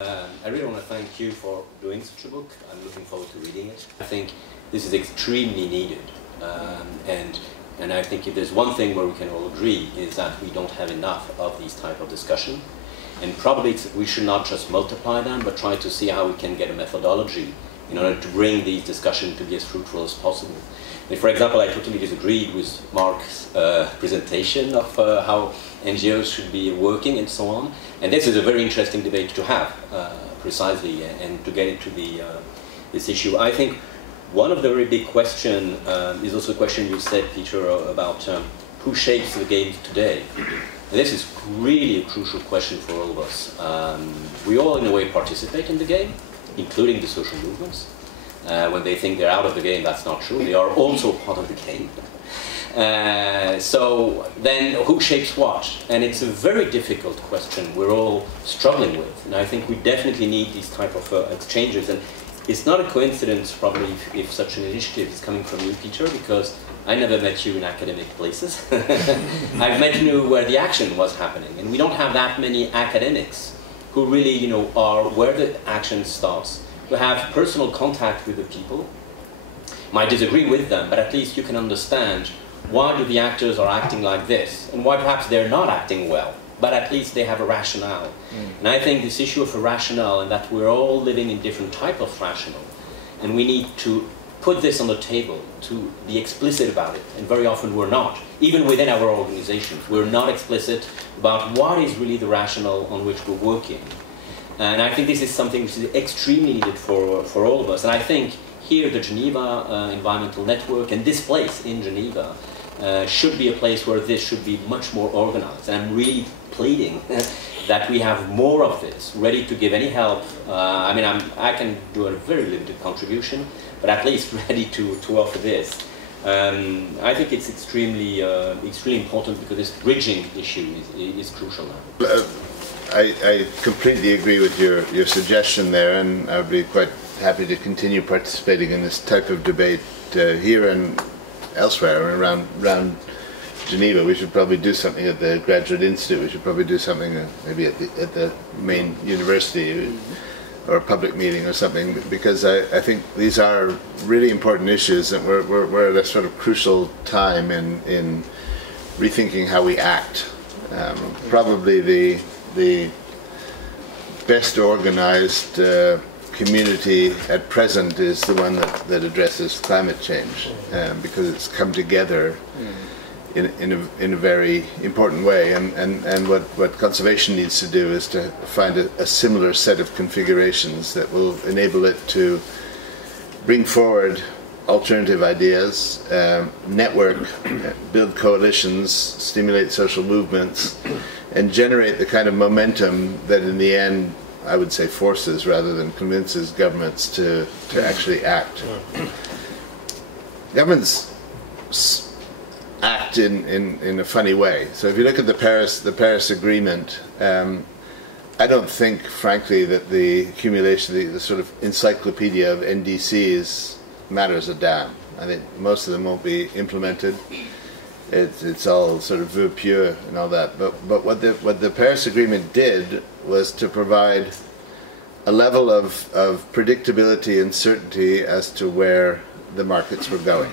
I really want to thank you for doing such a book. I'm looking forward to reading it. I think this is extremely needed, and I think if there's one thing where we can all agree is that we don't have enough of these type of discussion, and probably we should not just multiply them, but try to see how we can get a methodology in order to bring these discussions to be as fruitful as possible. And for example, I totally disagreed with Mark's presentation of how NGOs should be working and so on. And this is a very interesting debate to have, precisely, and to get into this issue. I think one of the very big questions is also a question you said, Peter, about who shapes the game today. And this is really a crucial question for all of us. We all, in a way, participate in the game, including the social movements. When they think they're out of the game, that's not true. They are also part of the game. So then who shapes what? And it's a very difficult question we're all struggling with. And I think we definitely need these type of exchanges. And it's not a coincidence, probably, if such an initiative is coming from you, Peter, because I never met you in academic places. I've met you where the action was happening. And we don't have that many academics who really, you know, are where the action starts, who have personal contact with the people. Might disagree with them, but at least you can understand why do the actors are acting like this, and why perhaps they're not acting well, but at least they have a rationale. And I think this issue of a rationale, and that we're all living in different type of rationale, and we need to put this on the table, to be explicit about it, and very often we're not. Even within our organizations, we're not explicit about what is really the rationale on which we're working. And I think this is something which is extremely needed for all of us. And I think here the Geneva Environmental Network and this place in Geneva should be a place where this should be much more organized. And I'm really pleading that we have more of this, ready to give any help. I mean, I can do a very limited contribution, but at least ready to offer this. I think it's extremely important because this bridging issue is crucial now. I completely agree with your suggestion there, and I would be quite happy to continue participating in this type of debate here and elsewhere around Geneva. We should probably do something at the Graduate Institute. We should probably do something maybe at the main university or a public meeting or something, because I think these are really important issues, and we're at a sort of crucial time in rethinking how we act. Probably the best organized community at present is the one that addresses climate change, because it's come together in a very important way, and what conservation needs to do is to find a similar set of configurations that will enable it to bring forward alternative ideas, network, build coalitions, stimulate social movements, and generate the kind of momentum that in the end, I would say, forces rather than convinces governments to actually act. Governments act in a funny way. So if you look at the Paris Agreement, I don't think, frankly, that the accumulation, the sort of encyclopedia of NDCs matters a damn. I think most of them won't be implemented. It's all sort of vœux pieux and all that. But what the Paris Agreement did was to provide a level of predictability and certainty as to where the markets were going.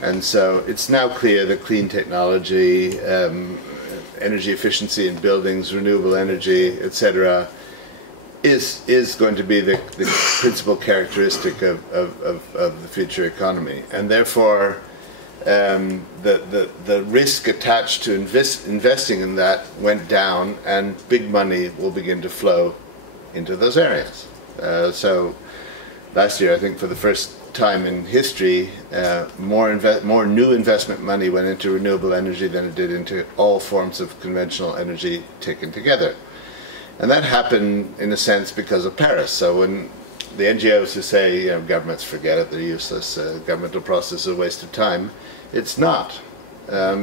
And so it's now clear that clean technology, energy efficiency in buildings, renewable energy, etc., is going to be the principal characteristic of the future economy. And therefore, the risk attached to investing in that went down, and big money will begin to flow into those areas. So last year, I think for the first time in history, more new investment money went into renewable energy than it did into all forms of conventional energy taken together. And that happened, in a sense, because of Paris. So when the NGOs who say, you know, governments forget it, they're useless, governmental process is a waste of time, it's not,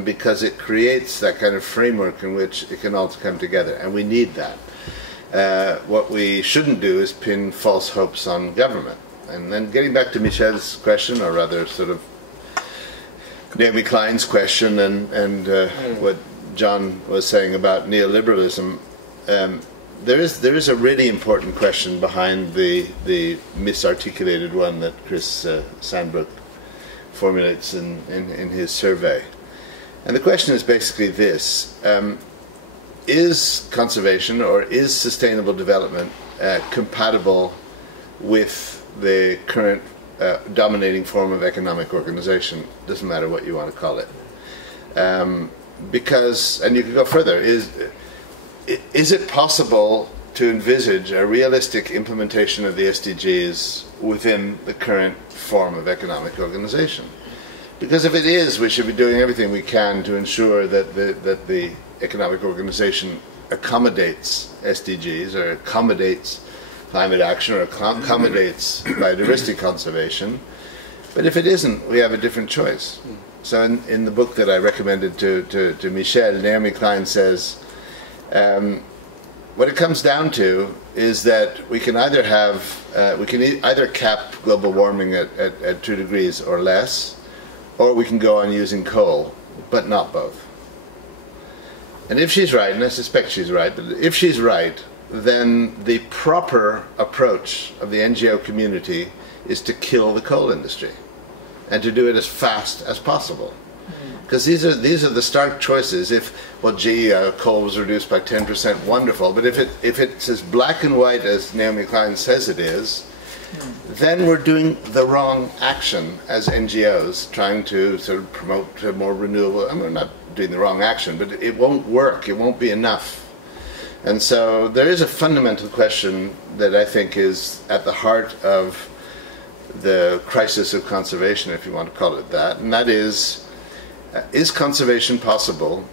because it creates that kind of framework in which it can all come together, and we need that. What we shouldn't do is pin false hopes on government. And then getting back to Michel's question, or rather sort of Naomi Klein's question, and what John was saying about neoliberalism, there is a really important question behind the misarticulated one that Chris Sandbrook formulates in his survey. And the question is basically this. Is conservation or is sustainable development compatible with the current dominating form of economic organization? Doesn't matter what you want to call it. Because, and you can go further, is it possible to envisage a realistic implementation of the SDGs within the current form of economic organization? Because if it is, we should be doing everything we can to ensure that the economic organization accommodates SDGs or accommodates climate action or accommodates biodiversity conservation. But if it isn't, we have a different choice. So in the book that I recommended to Michel, Naomi Klein says, what it comes down to is that we can either have, we can either cap global warming at 2 degrees or less, or we can go on using coal, but not both. And if she's right, and I suspect she's right, but if she's right, then the proper approach of the NGO community is to kill the coal industry and to do it as fast as possible. Because these are the stark choices. If, well, gee, coal was reduced by 10%, wonderful. But if it's as black and white as Naomi Klein says it is, then we're doing the wrong action as NGOs, trying to sort of promote more renewable. I mean, we're not doing the wrong action, but it won't work. It won't be enough. And so there is a fundamental question that I think is at the heart of the crisis of conservation, if you want to call it that, and that is conservation possible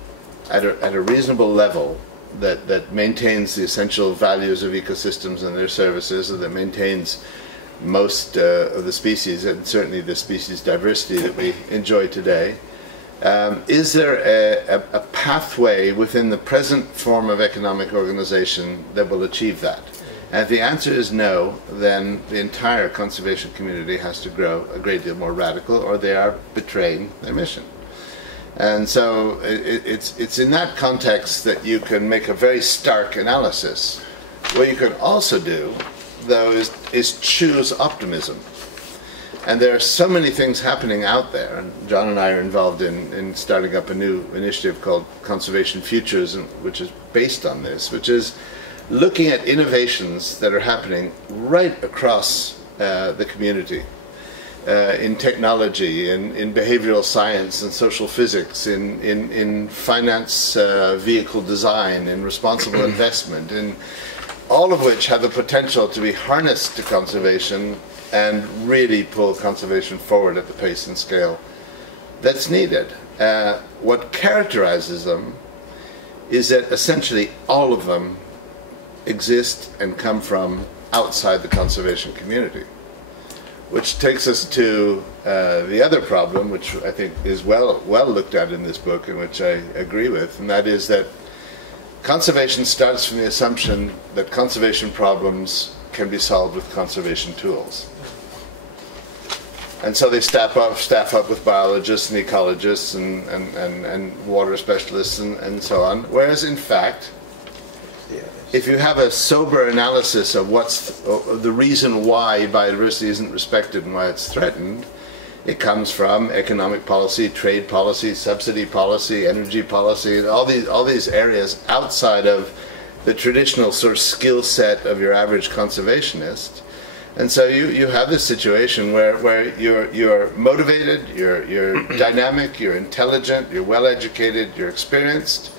at a reasonable level that maintains the essential values of ecosystems and their services, and that maintains most of the species, and certainly the species diversity that we enjoy today? Is there a pathway within the present form of economic organization that will achieve that? And if the answer is no, then the entire conservation community has to grow a great deal more radical, or they are betraying their mission. And so it's in that context that you can make a very stark analysis. What you can also do, though, is choose optimism. And there are so many things happening out there, and John and I are involved in starting up a new initiative called Conservation Futures, which is based on this, which is looking at innovations that are happening right across the community, in technology, in behavioral science and social physics, in finance, vehicle design, in responsible investment, in all of which have the potential to be harnessed to conservation and really pull conservation forward at the pace and scale that's needed. What characterizes them is that essentially all of them exist and come from outside the conservation community, which takes us to the other problem, which I think is well looked at in this book, and which I agree with, and that is that conservation starts from the assumption that conservation problems can be solved with conservation tools. And so they staff up with biologists and ecologists and water specialists and so on, whereas in fact, if you have a sober analysis of what's the reason why biodiversity isn't respected and why it's threatened, it comes from economic policy, trade policy, subsidy policy, energy policy, all these areas outside of the traditional sort of skill set of your average conservationist. And so you have this situation where you're motivated, you're dynamic, you're intelligent, you're well educated, you're experienced,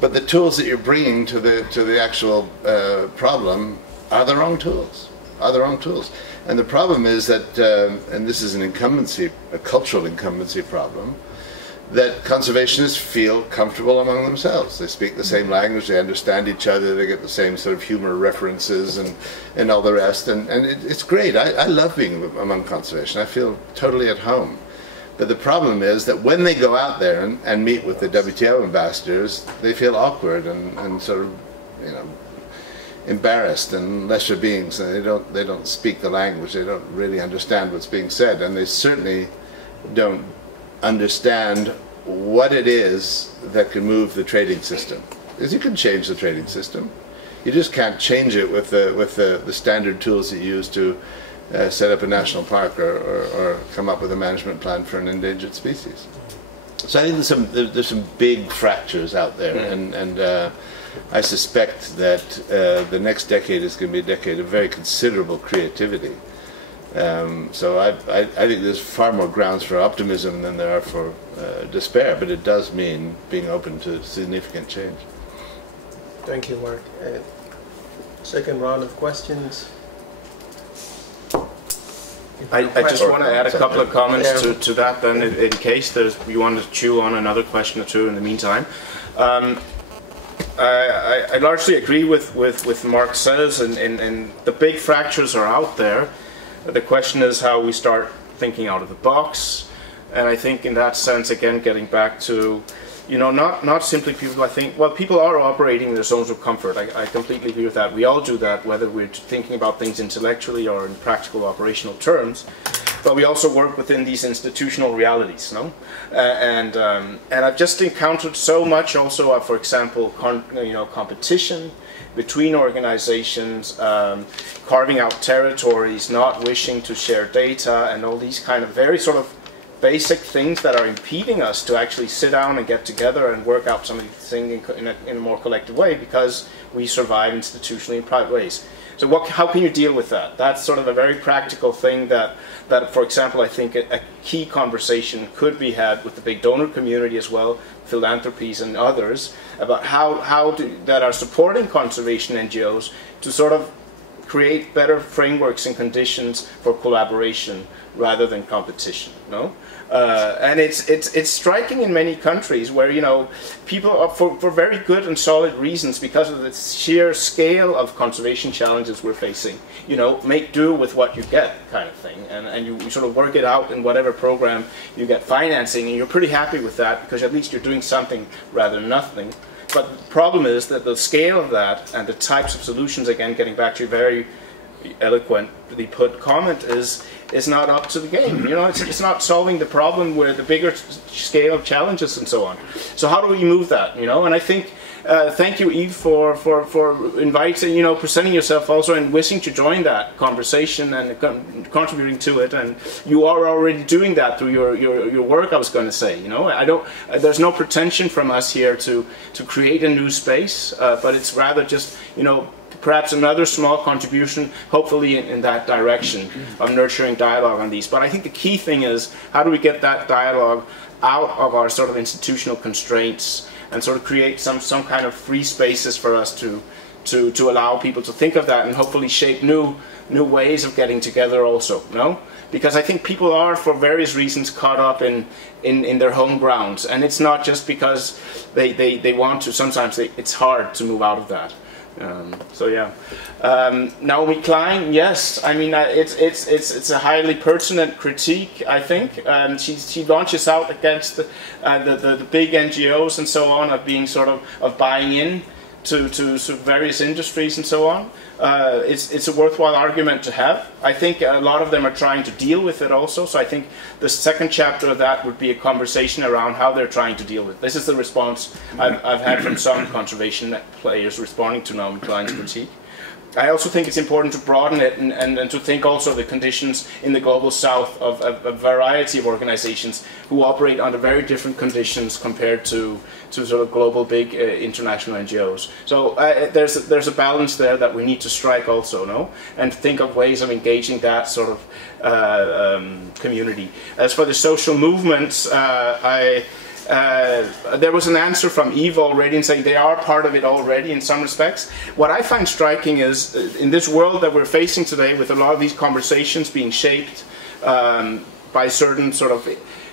but the tools that you're bringing to the actual problem are the wrong tools. And the problem is that, and this is an incumbency, a cultural incumbency problem, that conservationists feel comfortable among themselves. They speak the same language, they understand each other, they get the same sort of humor references and all the rest, and it's great. I love being among conservation. I feel totally at home. But the problem is that when they go out there and meet with the WTO ambassadors, they feel awkward and sort of, you know, embarrassed and lesser beings, and they don't speak the language, they don't really understand what's being said, and they certainly don't understand what it is that can move the trading system. Because you can change the trading system. you just can't change it with the standard tools that you use to set up a national park or come up with a management plan for an endangered species. So I think there's some big fractures out there, and I suspect that the next decade is going to be a decade of very considerable creativity. So I think there's far more grounds for optimism than there are for despair, but it does mean being open to significant change. Thank you, Mark. Second round of questions. I just want to add a couple of comments to that then, in case you want to chew on another question or two in the meantime. I largely agree with Mark says, and the big fractures are out there. The question is how we start thinking out of the box, and I think in that sense, again, getting back to, you know, not simply people. I think, well, people are operating in their zones of comfort. I completely agree with that. We all do that, whether we're thinking about things intellectually or in practical operational terms. But we also work within these institutional realities, no? And I've just encountered so much also, for example, competition between organizations, carving out territories, not wishing to share data, and all these kind of very sort of basic things that are impeding us to actually sit down and get together and work out some of these things in a more collective way, because we survive institutionally in private ways. So how can you deal with that? That's sort of a very practical thing that for example, I think a key conversation could be had with the big donor community as well, philanthropies and others, about that are supporting conservation NGOs to sort of create better frameworks and conditions for collaboration rather than competition. No, and it's striking in many countries where, you know, people are for very good and solid reasons, because of the sheer scale of conservation challenges we're facing, you know, make do with what you get kind of thing, and you sort of work it out in whatever program you get financing, and you're pretty happy with that because at least you're doing something rather than nothing. But the problem is that the scale of that and the types of solutions, again, getting back to your very eloquently put comment, is not up to the game. You know, it's not solving the problem with the bigger scale of challenges and so on. So how do we move that? You know, and I think thank you, Yves, for inviting, you know, presenting yourself also and wishing to join that conversation and contributing to it. And you are already doing that through your work. I was going to say, you know, there's no pretension from us here to create a new space, but it's rather just, you know, perhaps another small contribution, hopefully in that direction of nurturing dialogue on these. But I think the key thing is, how do we get that dialogue out of our sort of institutional constraints and sort of create some kind of free spaces for us to allow people to think of that and hopefully shape new ways of getting together also, no? Because I think people are, for various reasons, caught up in their home grounds, and it's not just because they want to. Sometimes it's hard to move out of that. So yeah, Naomi Klein, yes, I mean it's a highly pertinent critique, I think. She launches out against the big NGOs and so on, of being sort of buying in to various industries and so on. It's a worthwhile argument to have. I think a lot of them are trying to deal with it also, so I think the second chapter of that would be a conversation around how they're trying to deal with it. This is the response I've had from some conservation players responding to Naomi Klein's critique. I also think it's important to broaden it and to think also of the conditions in the global south of a variety of organizations who operate under very different conditions compared to sort of global big international NGOs. So there's a balance there that we need to strike also, no? And think of ways of engaging that sort of community. As for the social movements, there was an answer from Yves already in saying they are part of it already in some respects. What I find striking is, in this world that we're facing today, with a lot of these conversations being shaped by certain sort of,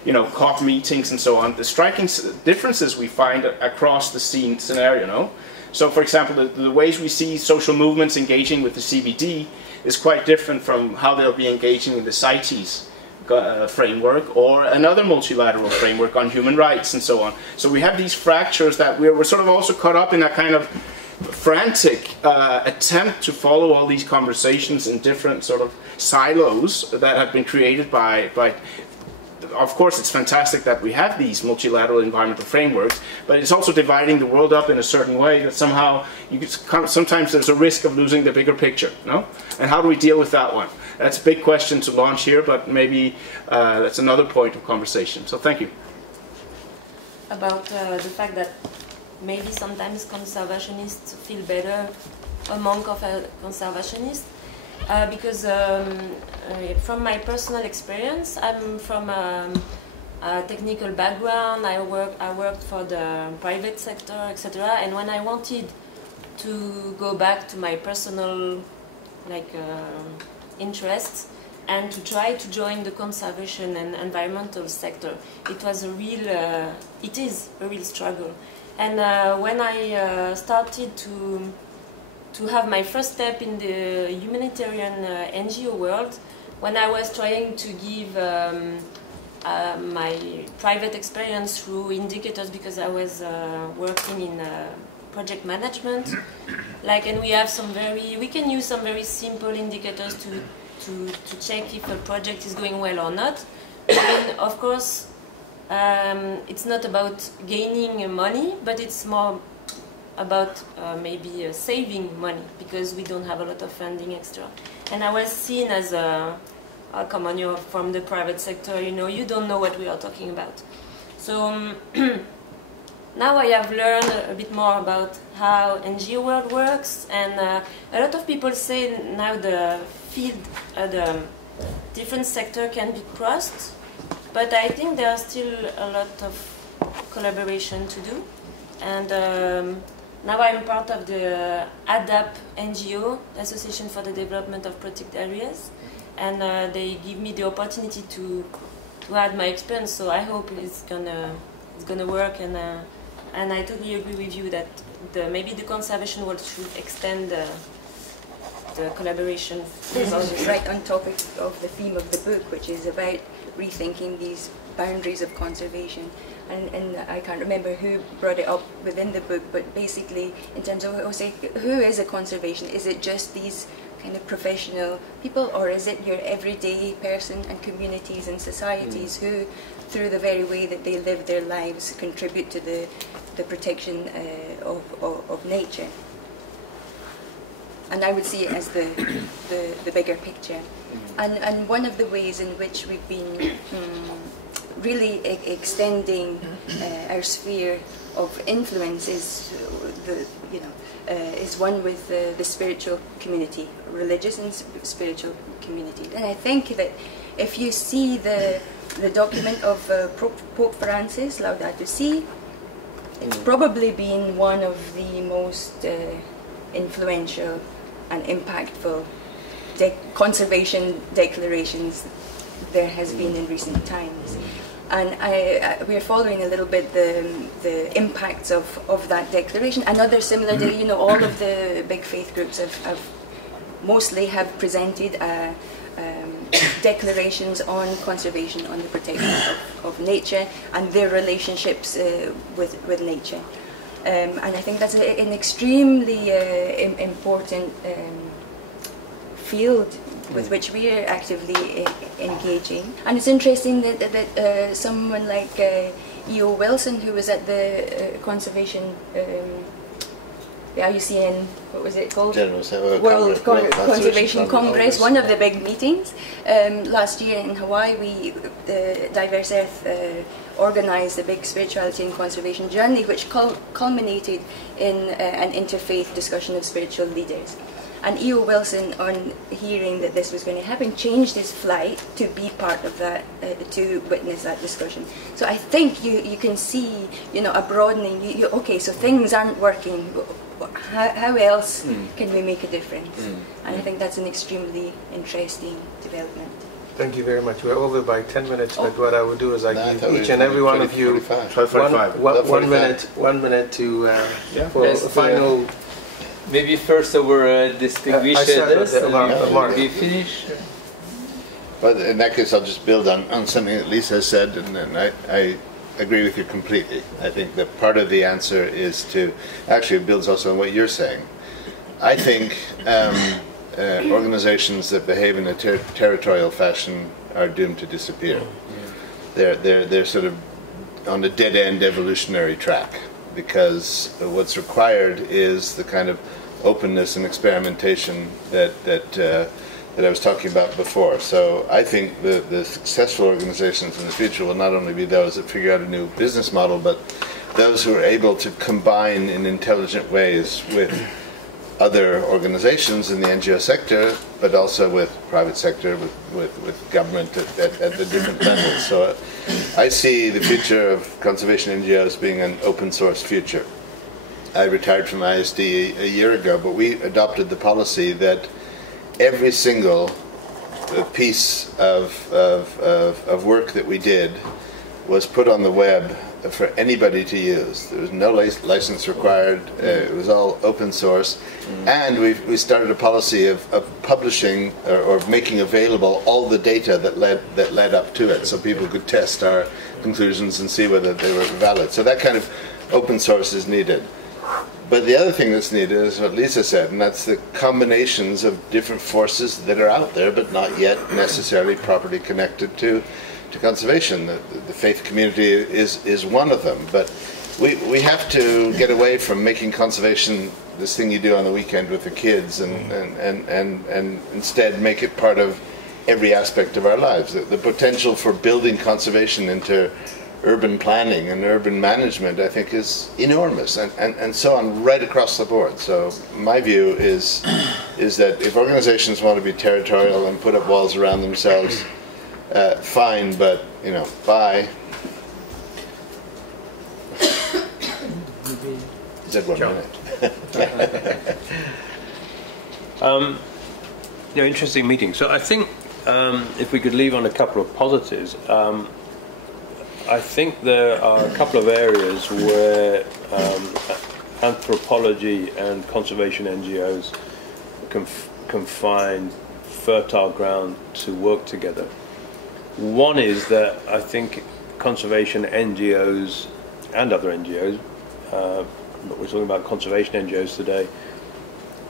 you know, COP meetings and so on, the striking differences we find across the scene scenario, no? So, for example, the ways we see social movements engaging with the CBD is quite different from how they'll be engaging in the CITES framework or another multilateral framework on human rights and so on. So we have these fractures that we're sort of also caught up in a kind of frantic attempt to follow all these conversations in different sort of silos that have been created by of course, it's fantastic that we have these multilateral environmental frameworks, but it's also dividing the world up in a certain way that somehow sometimes there's a risk of losing the bigger picture, no? And how do we deal with that one? That's a big question to launch here, but maybe that's another point of conversation. So thank you. About the fact that maybe sometimes conservationists feel better among conservationists. Because from my personal experience, I'm from a technical background. I worked for the private sector, etc. And when I wanted to go back to my personal interests and to try to join the conservation and environmental sector, it was it is a real struggle. And when I started to have my first step in the humanitarian NGO world, when I was trying to give my private experience through indicators, because I was working in project management, and we can use some very simple indicators to check if a project is going well or not. And of course, it's not about gaining money, but it's more about maybe saving money, because we don't have a lot of funding extra. And I was seen as come on, you're from the private sector, you don't know what we are talking about. So now I have learned a bit more about how NGO world works, and a lot of people say now the field, the different sector can be crossed, but I think there are still a lot of collaboration to do. And now I'm part of the ADAP NGO, Association for the Development of Protected Areas, and they give me the opportunity to add my experience. So I hope it's gonna work, and I totally agree with you that maybe the conservation world should extend the collaboration. This is right on topic of the theme of the book, which is about rethinking these boundaries of conservation. And I can't remember who brought it up within the book, but basically in terms of, who is a conservation? Is it just these kind of professional people, or is it your everyday person and communities and societies who, through the very way that they live their lives, contribute to the protection of nature? And I would see it as the bigger picture. And one of the ways in which we've been really extending our sphere of influence is is one with the spiritual community, religious and spiritual community. And I think that if you see the document of Pope Francis, Laudato Si, it's probably been one of the most influential and impactful conservation declarations there has been in recent times. And we're following a little bit the impacts of that declaration and other similar, all of the big faith groups have mostly presented declarations on conservation, on the protection of nature and their relationships with nature. And I think that's an extremely important field with which we are actively engaging. And it's interesting that someone like E.O. Wilson, who was at the conservation, the IUCN, what was it called? World Conservation Congress, one of the big meetings. Last year in Hawaii, the DiversEarth organised a big spirituality and conservation journey, which culminated in an interfaith discussion of spiritual leaders. And E.O. Wilson, on hearing that this was going to happen, changed his flight to be part of that, to witness that discussion. So I think you can see, a broadening. Okay, so things aren't working. How else can we make a difference? And I think that's an extremely interesting development. Thank you very much. We're over by 10 minutes, but what I would do is I give each and every one of you 1 minute to for a final. Maybe first our distinguished and we finish. But in that case, I'll just build on something that Liza said, and I agree with you completely. I think that part of the answer is actually it builds also on what you're saying. I think organizations that behave in a territorial fashion are doomed to disappear. they're sort of on a dead-end evolutionary track, because what's required is the kind of openness and experimentation that I was talking about before. So I think the successful organizations in the future will not only be those that figure out a new business model, but those who are able to combine in intelligent ways with other organizations in the NGO sector, but also with private sector, with government at the different levels. So I see the future of conservation NGOs being an open source future. I retired from ISD a year ago, but we adopted the policy that every single piece of work that we did was put on the web for anybody to use. There was no license required. It was all open source. And we started a policy of publishing or making available all the data that led up to it, so people could test our conclusions and see whether they were valid. So that kind of open source is needed. But the other thing that's needed is what Liza said, and that's the combinations of different forces that are out there but not yet necessarily properly connected to conservation. The faith community is one of them, but we have to get away from making conservation this thing you do on the weekend with the kids, and instead make it part of every aspect of our lives. The potential for building conservation into urban planning and urban management, I think, is enormous, and so on right across the board. So my view is that if organizations want to be territorial and put up walls around themselves, fine, but bye. Is that 1 minute? Interesting meeting. So I think if we could leave on a couple of positives. I think there are a couple of areas where anthropology and conservation NGOs can find fertile ground to work together. One is that I think conservation NGOs and other NGOs, but we're talking about conservation NGOs today,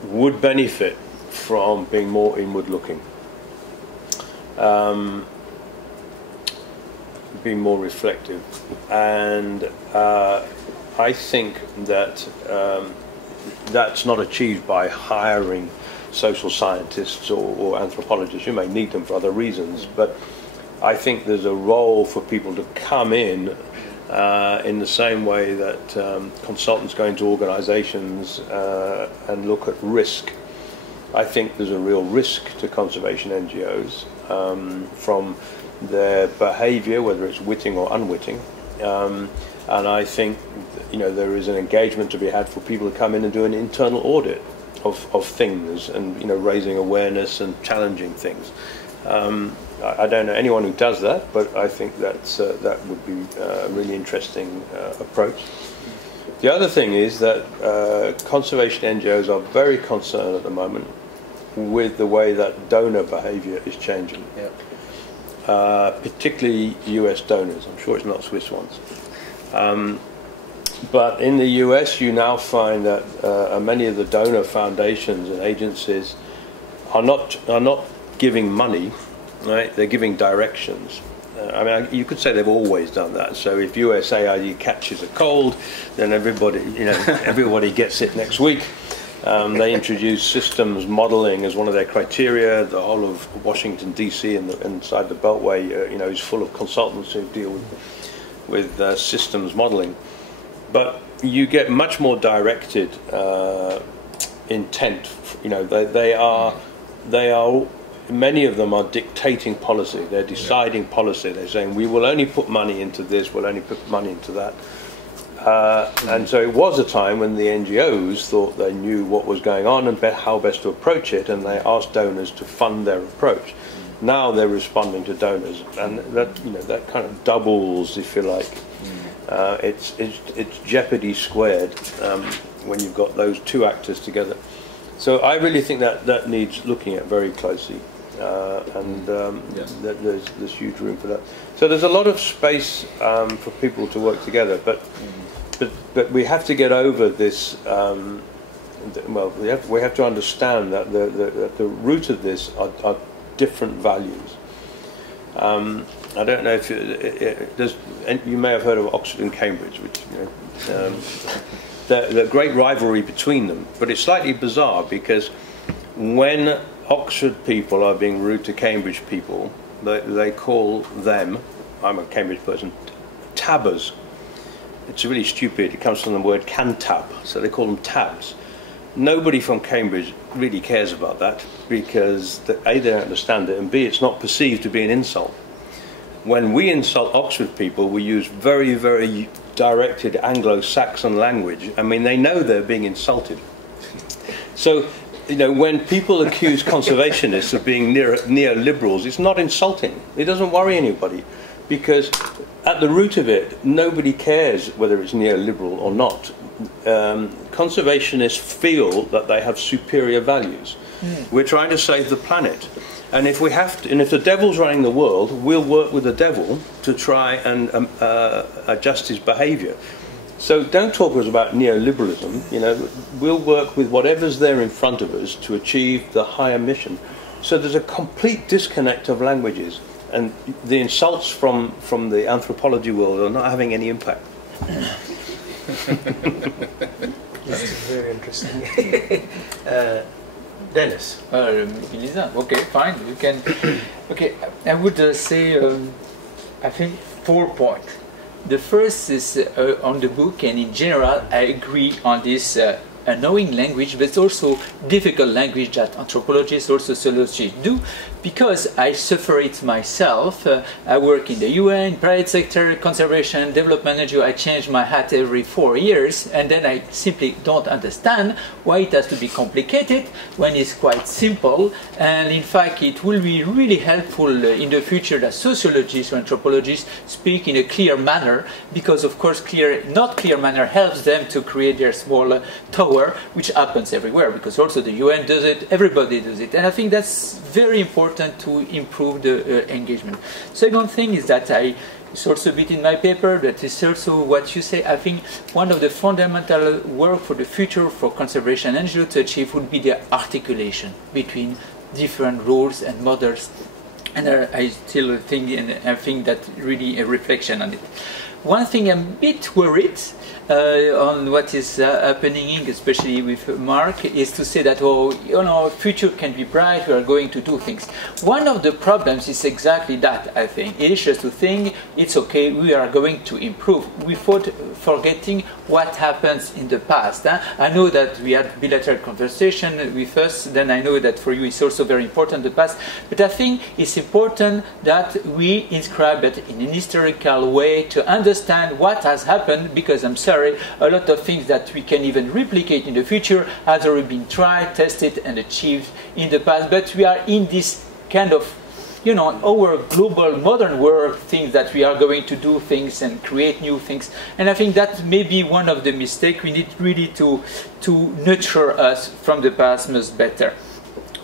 would benefit from being more inward-looking. Being more reflective, and I think that that's not achieved by hiring social scientists or anthropologists. You may need them for other reasons, but I think there's a role for people to come in the same way that consultants go into organizations and look at risk. I think there's a real risk to conservation NGOs from their behavior, whether it's witting or unwitting, and I think there is an engagement to be had for people to come in and do an internal audit of things, and raising awareness and challenging things. I don't know anyone who does that, but I think that would be a really interesting approach. The other thing is that conservation NGOs are very concerned at the moment with the way that donor behavior is changing. Yeah. Particularly US donors. I'm sure it's not Swiss ones. But in the US, you now find that many of the donor foundations and agencies are not giving money, right? They're giving directions. You could say they've always done that. So if USAID catches a cold, then everybody gets it next week. They introduce systems modeling as one of their criteria. The whole of Washington D.C. and inside the Beltway, is full of consultants who deal with systems modeling. But you get much more directed intent. They are. Many of them are dictating policy. They're deciding policy. They're saying we will only put money into this. We'll only put money into that. And so it was a time when the NGOs thought they knew what was going on and how best to approach it, and they asked donors to fund their approach. Now they're responding to donors, and that kind of doubles, if you like. It's jeopardy squared when you've got those two actors together. So I really think that needs looking at very closely, and there's huge room for that. So there's a lot of space for people to work together, but we have to get over this. We have to understand that the root of this are different values. I don't know if you may have heard of Oxford and Cambridge, which the great rivalry between them. But it's slightly bizarre because when Oxford people are being rude to Cambridge people, they call them, I'm a Cambridge person, tabbers. It's really stupid. It comes from the word cantab, so they call them tabs. Nobody from Cambridge really cares about that because A, they don't understand it, and B, it's not perceived to be an insult. When we insult Oxford people, we use very, very directed Anglo-Saxon language. I mean, they know they're being insulted. So, you know, when people accuse conservationists of being neoliberals, it's not insulting. It doesn't worry anybody because at the root of it, nobody cares whether it's neoliberal or not. Conservationists feel that they have superior values. We're trying to save the planet. And if we have to, and if the devil's running the world, we'll work with the devil to try and adjust his behaviour. So don't talk to us about neoliberalism. You know, we'll work with whatever's there in front of us to achieve the higher mission. So there's a complete disconnect of languages, and the insults from the anthropology world are not having any impact. That's very interesting. Denis. Liza, okay, fine. You can. Okay, I would say, I think 4 points. The first is on the book, and in general, I agree on this knowing language, but also difficult language that anthropologists or sociologists do, because I suffer it myself. I work in the UN, private sector, conservation, development NGO. I change my hat every 4 years, and then I simply don't understand why it has to be complicated when it's quite simple. And in fact, it will be really helpful in the future that sociologists or anthropologists speak in a clear manner, because of course not clear manner helps them to create their small tower, which happens everywhere, because also the UN does it, everybody does it. And I think that's very important to improve the engagement. Second thing is that it's also a bit in my paper, but it's also what you say. I think one of the fundamental work for the future for conservation and NGO to achieve would be the articulation between different roles and models. And I still think, and I think that really a reflection on it. One thing I'm a bit worried on what is happening, especially with Mark, is to say that, oh, you know, future can be bright, we are going to do things. One of the problems is exactly that, I think. It is just to think, it's okay, we are going to improve, without forgetting what happens in the past. I know that we had bilateral conversation with us, then I know that for you it's also very important, the past, but I think it's important that we inscribe it in an historical way to understand what has happened, because I'm sorry, a lot of things that we can even replicate in the future has already been tried, tested and achieved in the past, but we are in this kind of, you know, our global modern world, things that we are going to do things and create new things. And I think that may be one of the mistakes. We need really to nurture us from the past much better.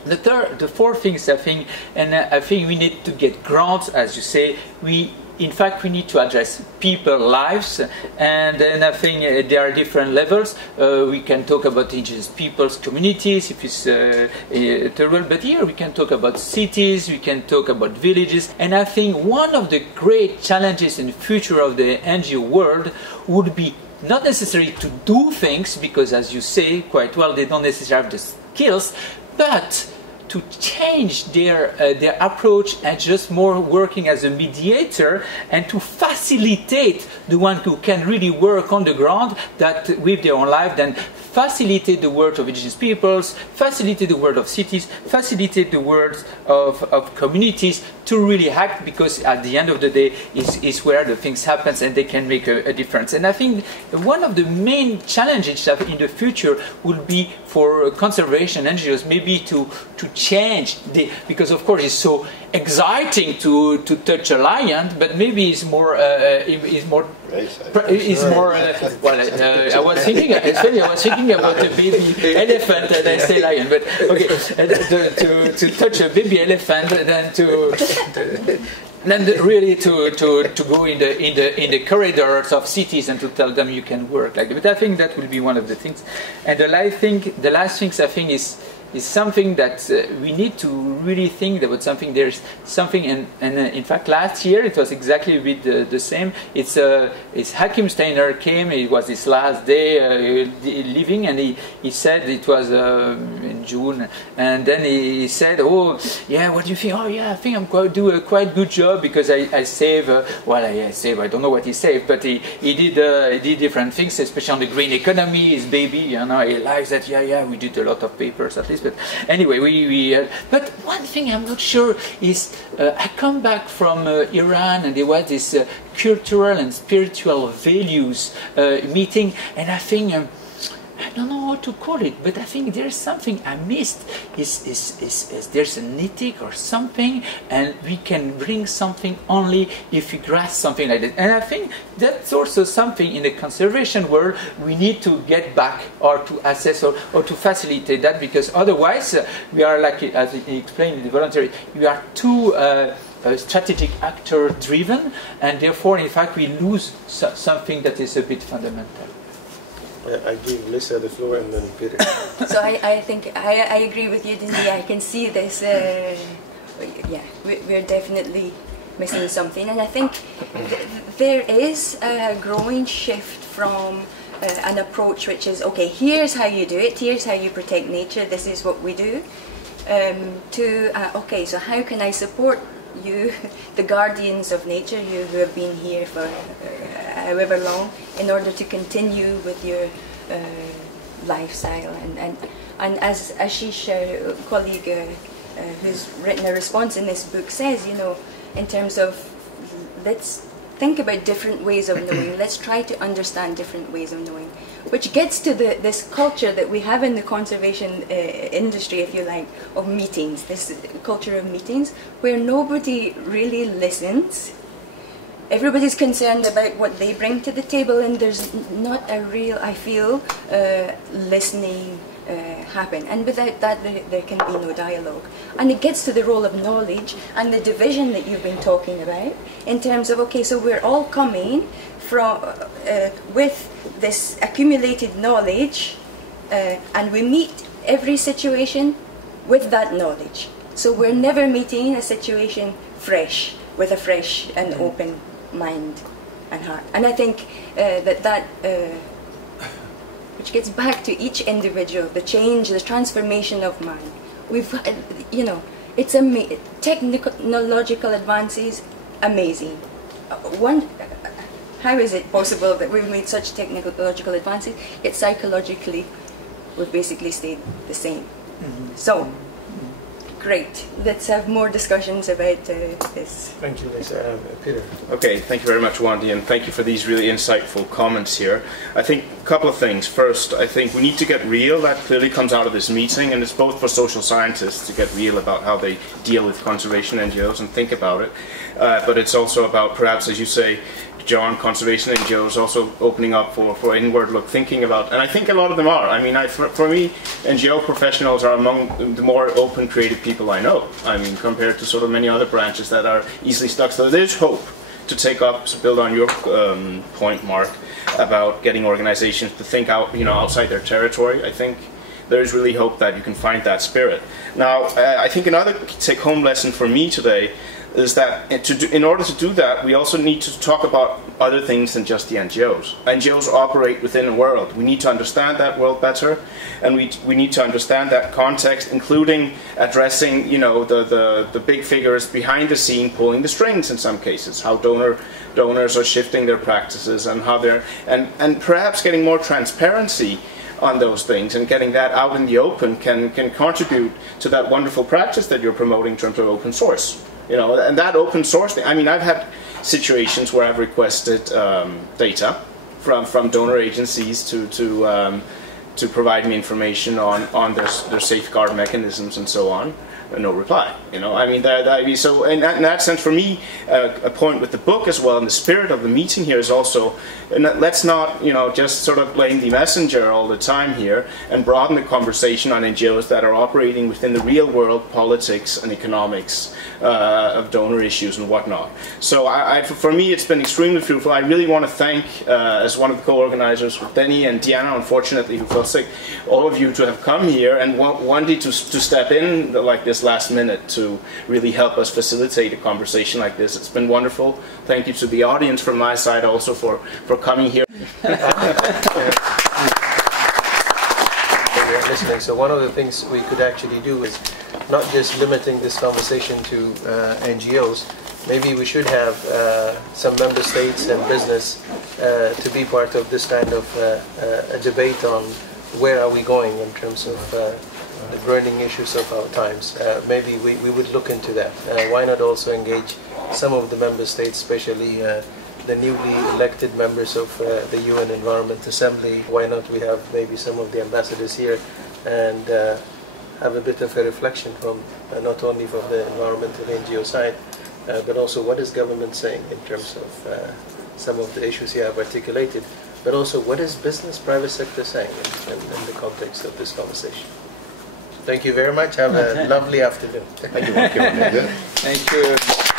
The fourth things, I think, and I think we need to get grants, as you say. In fact, we need to address people's lives, and then I think there are different levels. We can talk about indigenous peoples, communities, if it's rural, but here we can talk about cities, we can talk about villages, and I think one of the great challenges in the future of the NGO world would be not necessarily to do things, because as you say quite well, they don't necessarily have the skills, but to change their approach and just more working as a mediator and to facilitate the one who can really work on the ground that with their own life, then facilitate the work of indigenous peoples, facilitate the work of cities, facilitate the work of communities to really act, because at the end of the day is where the things happen and they can make a difference. And I think one of the main challenges in the future will be for conservation NGOs maybe to change because of course it's so exciting to touch a lion, but maybe it's more well, I was thinking about a baby elephant and I say lion, but okay, to touch a baby elephant, then really to go in the corridors of cities and to tell them you can work like that. But I think that will be one of the things. And the last things I think is is something that we need to really think about something. There's something, and in fact last year it was exactly a bit the same. It's Hakim Steiner came, it was his last day living, and he said it was in June, and then he said, oh yeah, what do you think? Oh yeah, I think I'm going to do a quite good job because I save, well I save, I don't know what he saved, but he did different things, especially on the green economy, his baby, you know, he likes that, yeah, we did a lot of papers at least, but anyway, but one thing I'm not sure is, I come back from Iran, and there was this cultural and spiritual values meeting, and I think, I don't know how to call it, but I think there's something I missed. Is there's an ethic or something, and we can bring something only if we grasp something like that. And I think that's also something in the conservation world we need to get back, or to assess, or to facilitate that, because otherwise we are, like as he explained in the voluntary, we are too strategic actor driven, and therefore in fact we lose something that is a bit fundamental. I give Liza the floor and then Peter. So I think I agree with you, Denis. I can see this. Yeah, we're definitely missing something, and I think there is a growing shift from an approach which is, okay, here's how you do it, here's how you protect nature, this is what we do, to okay, so how can I support you, the guardians of nature, you who have been here for however long, in order to continue with your lifestyle. And as Ashish, colleague who's written a response in this book, says, you know, in terms of, let's think about different ways of knowing, let's try to understand different ways of knowing, which gets to this culture that we have in the conservation industry, if you like, of meetings, this culture of meetings, where nobody really listens. Everybody's concerned about what they bring to the table, and there's not a real, I feel, listening happen. And without that, there can be no dialogue. And it gets to the role of knowledge and the division that you've been talking about, in terms of, okay, so we're all coming from with this accumulated knowledge, and we meet every situation with that knowledge. So we're never meeting a situation fresh, with a fresh and open mind and heart. And I think that which gets back to each individual, the change, the transformation of mind. We've, you know, it's technological advances, amazing. How is it possible that we've made such technological advances, yet psychologically we've basically stayed the same? So, great. Let's have more discussions about this. Thank you, Liza. Peter. Okay, thank you very much, Wandy, and thank you for these really insightful comments here. I think a couple of things. First, I think we need to get real. That clearly comes out of this meeting, and it's both for social scientists to get real about how they deal with conservation NGOs and think about it, but it's also about, perhaps, as you say, John, conservation NGOs also opening up for inward look, thinking about, and I think a lot of them are. I mean, for me, NGO professionals are among the more open, creative people I know. I mean, compared to sort of many other branches that are easily stuck. So there's hope to take up, to build on your point, Mark, about getting organizations to think out, you know, outside their territory. I think there is really hope that you can find that spirit. Now, I think another take-home lesson for me today is that in order to do that, we also need to talk about other things than just the NGOs. NGOs operate within a world. We need to understand that world better, and we need to understand that context, including addressing, you know, the big figures behind the scene pulling the strings in some cases, how donors are shifting their practices, and how they're and perhaps getting more transparency on those things, and getting that out in the open can contribute to that wonderful practice that you're promoting in terms of open source. You know, and that open source thing, I mean, I've had situations where I've requested data from donor agencies to provide me information on their safeguard mechanisms and so on. no reply. I mean, so in that sense, for me, a point with the book as well, and the spirit of the meeting here is also, let's not, just sort of blame the messenger all the time here, and broaden the conversation on NGOs that are operating within the real world politics and economics of donor issues and whatnot. So for me, it's been extremely fruitful. I really want to thank, as one of the co-organizers with Denis and Diana, unfortunately, who fell sick, all of you to have come here and wanted to step in like this last minute to really help us facilitate a conversation like this. It's been wonderful. Thank you to the audience from my side also for coming here. Listening. So one of the things we could actually do is not just limiting this conversation to NGOs. Maybe we should have some member states and business to be part of this kind of a debate on where are we going in terms of the burning issues of our times. Maybe we would look into that. Why not also engage some of the member states, especially the newly elected members of the UN Environment Assembly? Why not we have maybe some of the ambassadors here and have a bit of a reflection from not only from the environmental NGO side, but also what is government saying in terms of some of the issues you have articulated, but also what is business, private sector saying in the context of this conversation. Thank you very much. Have a lovely afternoon. Thank you. Thank you.